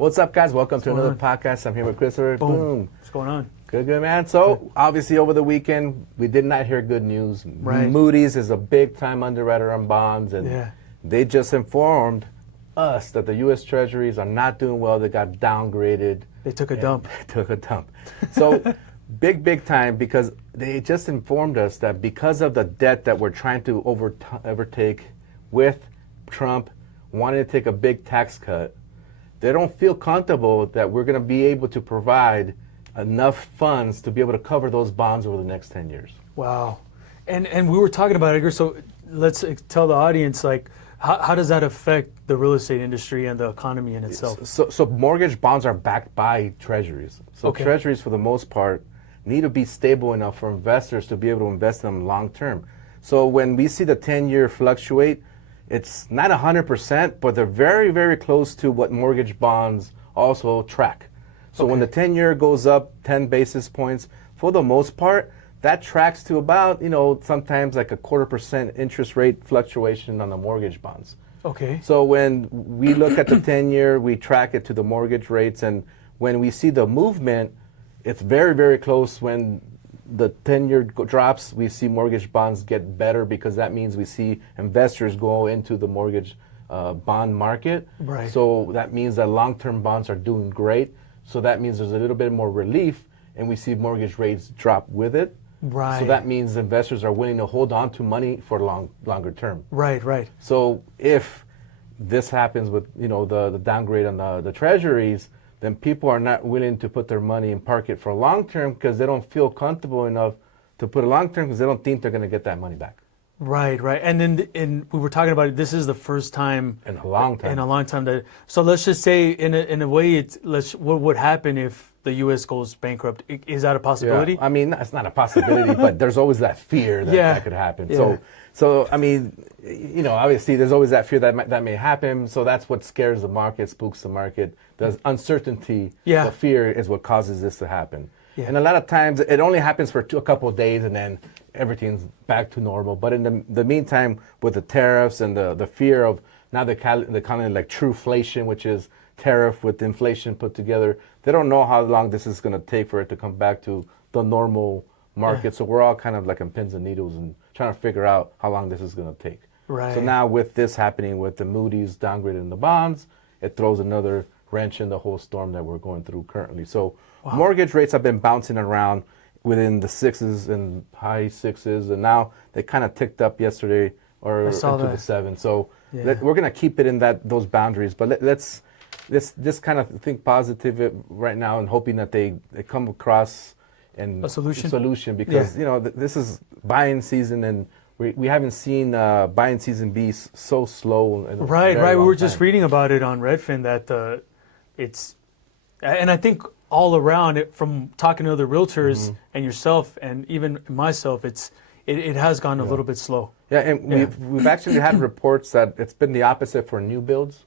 What's up, guys? Welcome to another podcast. I'm here with Christopher. Boom. What's going on? Good, man. So, obviously, over the weekend, we did not hear good news. Right. Moody's is a big-time underwriter on bonds, and they just informed us that the U.S. Treasuries are not doing well. They got downgraded. They took a dump. They took a dump. So, big time, because they just informed us that because of the debt that we're trying to overtake with Trump wanting to take a big tax cut, they don't feel comfortable that we're going to be able to provide enough funds to be able to cover those bonds over the next 10 years. Wow. And we were talking about it, Edgar, so let's tell the audience, like, how does that affect the real estate industry and the economy in itself? So mortgage bonds are backed by treasuries. So treasuries, for the most part, need to be stable enough for investors to be able to invest in them long term. So when we see the 10-year fluctuate, it's not 100%, but they're very, very close to what mortgage bonds also track. So when the 10-year goes up 10 basis points, for the most part, that tracks to about, sometimes like a 0.25% interest rate fluctuation on the mortgage bonds. Okay. So when we look at the 10-year, we track it to the mortgage rates. And when we see the movement, it's very, very close. When the 10-year drops, we see mortgage bonds get better because that means we see investors go into the mortgage bond market. Right. So that means that long-term bonds are doing great. So that means there's a little bit more relief, and we see mortgage rates drop with it. Right. So that means investors are willing to hold on to money for longer term. Right. So if this happens with the downgrade on the treasuries, then people are not willing to put their money and park it for long term because they don't feel comfortable enough to put it long term because they don't think they're going to get that money back. Right. And then we were talking about it. This is the first time in a long time. That. So let's just say, in a way, what would happen if the U.S. goes bankrupt? Is that a possibility? Yeah. I mean, it's not a possibility, but there's always that fear that could happen. Yeah. So I mean, obviously, there's always that fear that may happen. So that's what scares the market, spooks the market. The uncertainty, the fear is what causes this to happen. Yeah. And a lot of times, it only happens for a couple of days, and then everything's back to normal. But in the meantime, with the tariffs and the fear of now the kind of like trueflation, which is tariff with inflation put together, they don't know how long this is going to take for it to come back to the normal market. Yeah. So we're all kind of like on pins and needles and trying to figure out how long this is going to take. Right. So now with this happening with the Moody's downgrading the bonds, it throws another wrench in the whole storm that we're going through currently. So mortgage rates have been bouncing around within the sixes and high sixes, and now they kind of ticked up yesterday or into the seven. So we're going to keep it in those boundaries. But let's just kind of think positive right now and hoping that they come across a solution because this is buying season, and we haven't seen buying season be so slow. Right. We were just reading about it on Redfin that it's, and I think all around it, from talking to other realtors and yourself and even myself, it has gone a little bit slow. Yeah, and we've actually had reports that it's been the opposite for new builds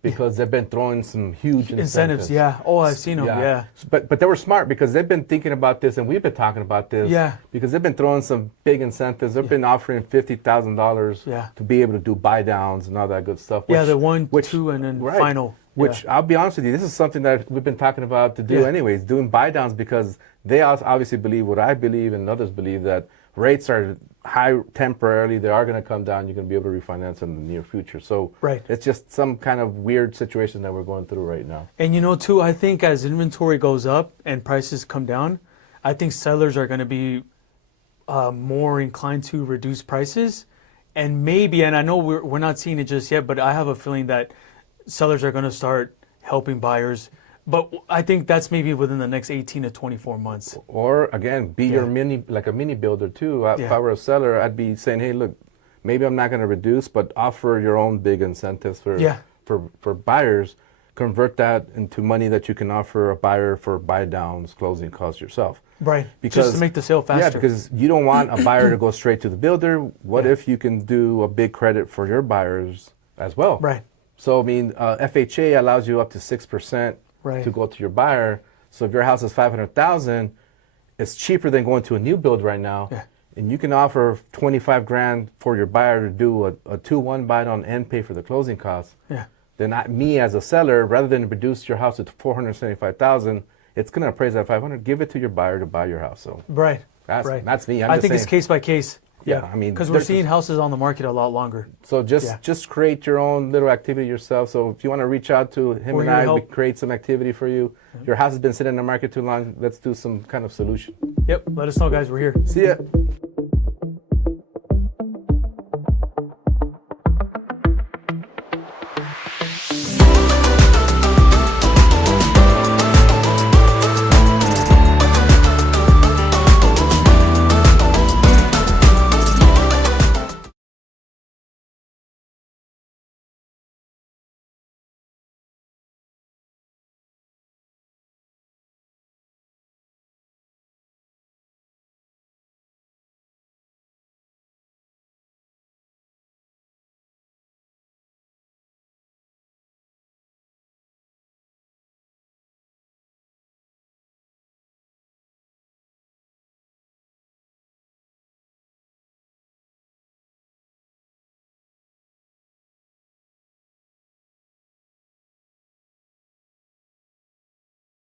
because they've been throwing some huge incentives. Yeah. Oh, I've seen them. Yeah. But they were smart because they've been thinking about this, and we've been talking about this. Yeah. Because they've been throwing some big incentives. They've been offering $50,000 to be able to do buy downs and all that good stuff. The 1, 2, and then final. Which I'll be honest with you, this is something that we've been talking about to do anyways, doing buy downs, because they obviously believe what I believe and others believe, that rates are high temporarily. They are going to come down. You're going to be able to refinance in the near future. So it's just some kind of weird situation that we're going through right now. And too, I think as inventory goes up and prices come down, I think sellers are going to be more inclined to reduce prices. And maybe, and I know we're not seeing it just yet, but I have a feeling that sellers are going to start helping buyers. But I think that's maybe within the next 18 to 24 months. Or again, be your mini builder too. If I were a seller, I'd be saying, hey, look, maybe I'm not going to reduce, but offer your own big incentives for buyers. Convert that into money that you can offer a buyer for buy downs, closing costs yourself. Right. Just to make the sale faster. Yeah, because you don't want a buyer to go straight to the builder. What if you can do a big credit for your buyers as well? Right. So, I mean, FHA allows you up to 6% to go to your buyer. So if your house is $500,000, it's cheaper than going to a new build right now. Yeah. And you can offer $25,000 for your buyer to do a 2-1 buy down and pay for the closing costs. Yeah. then me as a seller, rather than reduce your house to 475,000, it's going to appraise at 500. Give it to your buyer to buy your house. So right, that's me. I think it's case by case. Yeah, I mean, because we're seeing houses on the market a lot longer. So just create your own little activity yourself. So if you want to reach out to him and I, we create some activity for you. Your house has been sitting in the market too long. Let's do some kind of solution. Yep. Let us know, guys. We're here. See ya.